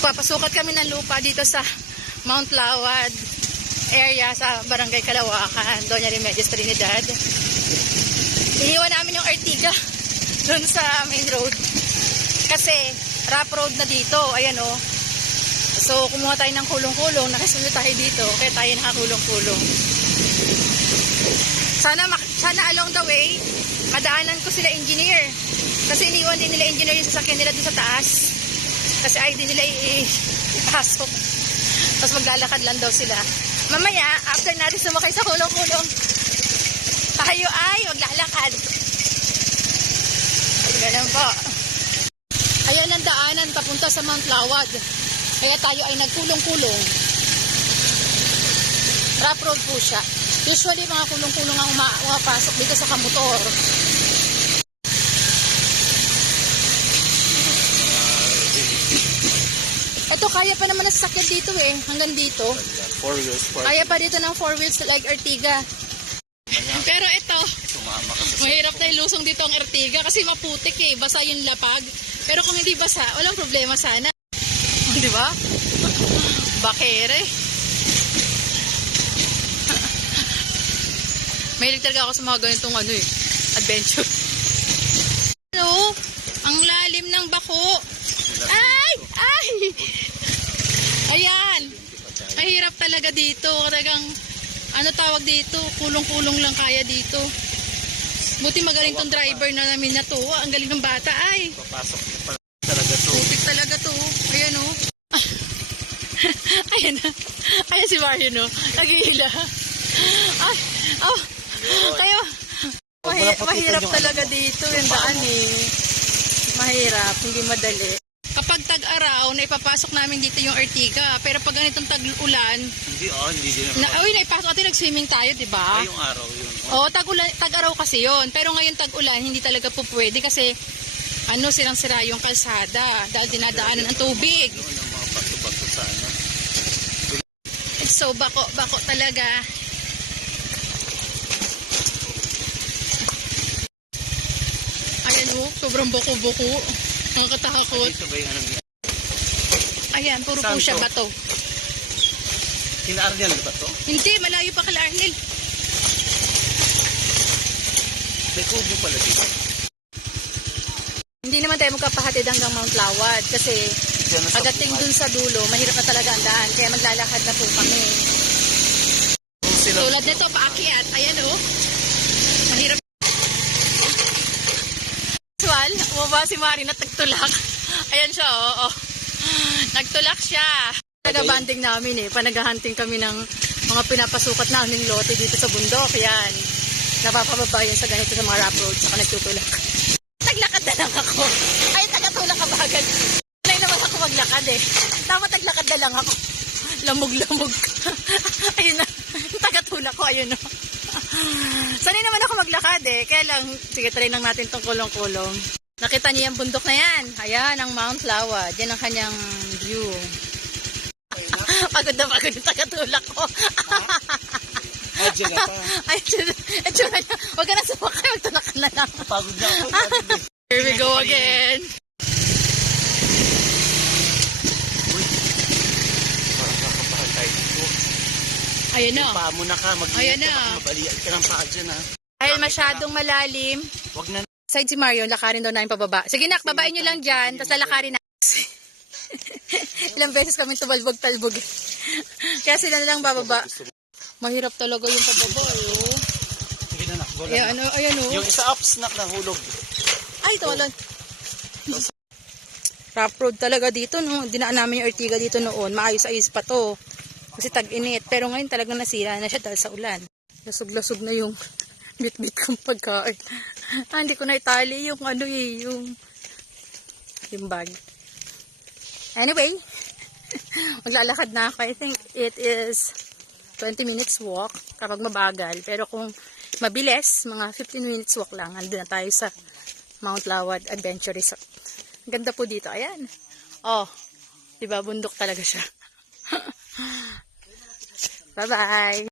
Magpapasukat kami ng lupa dito sa Mount Lawad area sa Barangay Kalawakan, Doña Remedios Trinidad. Iniwan namin yung Artiga doon sa main road. Kasi rough road na dito, ayan o. So kumuha tayo ng kulong-kulong, nakasunod tayo dito, kaya tayo nakakulong-kulong. Sana, sana along the way, madaanan ko sila engineer. Kasi iniwan din nila engineer yung sasakyan nila doon sa taas. Kasi din nila ipasok. Tapos maglalakad lang daw sila. Mamaya, after natin sumakay sa kulong-kulong, tayo ay maglalakad. Ganun po. Ayan ang daanan papunta sa Mount Lawad. Kaya tayo ay nagkulong-kulong. Rough road po siya. Usually, mga kulong-kulong ang uma- umapasok dito sa kamotor. Kaya pa naman nasasakyan dito eh. Hanggang dito. Four wheels, four Kaya pa dito ng four wheels like Ertiga. Pero ito, mahirap na ilusong dito ang Ertiga kasi maputik eh. Basa yung lapag. Pero kung hindi basa, walang problema sana. Di ba? Bakere. Mahilig talaga ako sa mga ganitong ano eh, adventure. Ano? Ang lalim ng bako. Ay! Ay! Talaga dito. Talagang, ano tawag dito? Kulong-kulong lang kaya dito. Buti magaling tong driver na namin na to. Ang galing ng bata ay. Papasok na pala talaga to. Tupik talaga to. Ayan o. Ayan na. Ayan si Mario no. Nagihila. Ay. Oh. Kayo. Mo Mahi- mahirap talaga ano dito. Yung daan eh. Mahirap. Hindi madali. Kapag tag-araw, na ipapasok namin dito yung Ertiga. Pero pag ganitong tag-ulan, Hindi, oh, hindi din na, naman. uy, naipasok natin, nag-swimming tayo, di ba? Ay, yung araw yun. Oo, Oh, tag-ulan, tag-araw kasi yon. Pero ngayon tag-ulan, hindi talaga po pwede kasi ano, sirang-sira yung kalsada dahil dinadaanan ng tubig. Doon ang mga bato-bato sa ano. So, bako, bako talaga. Ayan o, sobrang Dito ba yung ano niya? Ayan, puro po Saan siya to? bato. Kinaarnian ba to? Hindi, malayo pa kala Arnel. May kubo pala dito. Hindi naman tayo magkapahatid hanggang Mount Lawad kasi pagdating dun sa dulo, mahirap na talaga ang daan. Kaya maglalakad na po kami. Tulad nito, paakyat. Ayan o. Mahirap. Visual, bumaba si Marin at nagtulak. Ayan siya, oo. Nagtulak siya. Nagabanding namin eh. Panagahunting kami ng mga pinapasukat naming lote dito sa bundok. Yan. Napapababa yan sa ganito sa mga rough roads. Saka nagtutulak. Taglakad na lang ako. Ay, tagatulak ka bagad. Sanay naman ako maglakad eh. Tama taglakad na lang ako. Lamog-lamog. ayun na. Tagatulak ko, ayun na. Sanay naman ako maglakad eh. Kaya lang, sige, try lang natin tong kulong-kulong. Nakita niyo yung bundok na yan. Ayan, ang Mount Lawad. Yan ang kanyang view. pagod na pagod yung tagatulak ko. Ay, dyan na pa. Ay, itsura niya. Huwag ka na sumakay. Magtulak ka na lang. Pagod na ako. Here we go again. Ayun na. Paa mo na ka. Mag Ayan na. Mabalian ka ng paa dyan ha. Dahil masyadong malalim. Huwag na. Side si Mario, lakarin daw namin pababa. Sige nak, babain nyo lang dyan, tapos lalakarin na. Ilang beses kami tumalbog-talbog. Kaya sila na lang bababa. Mahirap talaga yung pababa. Eh. oh. Sige na nak. Go Ayan, ano, ayan oh. Yung isa ups nak nahulog. Ay, tumalon. Rough road talaga dito, no? Dinaan namin yung Ortiga dito noon. Maayos-ayos pa to. Kasi tag-init. Pero ngayon talagang nasira na siya dahil sa ulan. Lasog-lasog na yung bit-bit kong pagkain. Ah, hindi ko na itali yung ano eh, yung yung bag. Anyway, maglalakad na ako. I think it is 20 minutes walk kapag mabagal. Pero kung mabilis, mga 15 minutes walk lang. Andun na tayo sa Mount Lawad Adventure Resort. Ganda po dito. Ayan. Oh, di ba bundok talaga siya. Bye-bye.